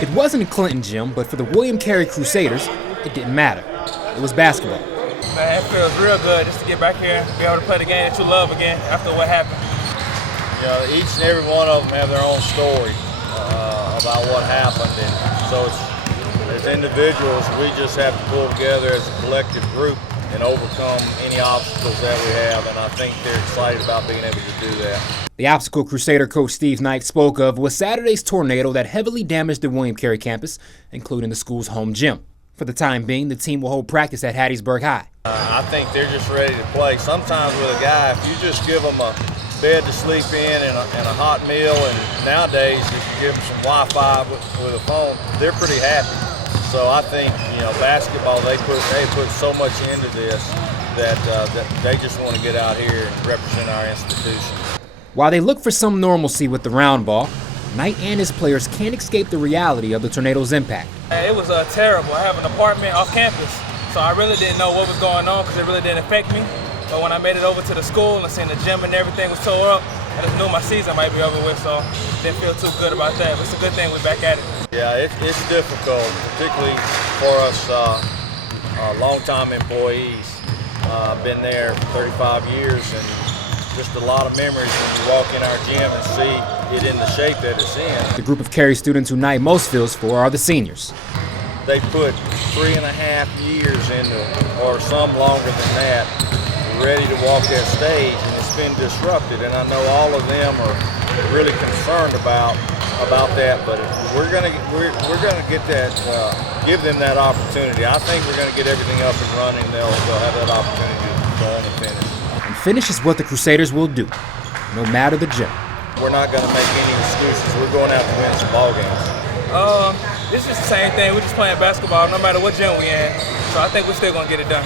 It wasn't a Clinton gym, but for the William Carey Crusaders, it didn't matter. It was basketball. Man, it feels real good just to get back here and be able to play the game that you love again after what happened. You know, each and every one of them have their own story about what happened, and so as individuals, we just have to pull together as a collective group and overcome any obstacles that we have, and I think they're excited about being able to do that. The obstacle Crusader coach Steve Knight spoke of was Saturday's tornado that heavily damaged the William Carey campus, including the school's home gym. For the time being, the team will hold practice at Hattiesburg High. I think they're just ready to play. Sometimes with a guy, if you just give them a bed to sleep in and a hot meal, and nowadays if you give them some Wi-Fi with a phone, they're pretty happy. So I think, you know, basketball, they put so much into this that they just want to get out here and represent our institution. While they look for some normalcy with the round ball, Knight and his players can't escape the reality of the tornado's impact. It was terrible. I have an apartment off campus, so I really didn't know what was going on because it really didn't affect me. But when I made it over to the school and seen the gym and everything was tore up, I just knew my season might be over with, so didn't feel too good about that. But it's a good thing we're back at it. Yeah, it's difficult, particularly for us long-time employees. I've been there for 35 years, and just a lot of memories when you walk in our gym and see it in the shape that it's in. The group of Carey students who Knight most feels for are the seniors. They put 3.5 years into, or some longer than that, ready to walk that stage, and it's been disrupted. And I know all of them are really concerned about that, but we're gonna get that, give them that opportunity. I think we're gonna get everything up and running. They'll have that opportunity to go on and finish. And finish is what the Crusaders will do, no matter the gym. We're not gonna make any excuses. We're going out to win some ball games. It's just the same thing. We're just playing basketball no matter what gym we in. So I think we're still gonna get it done.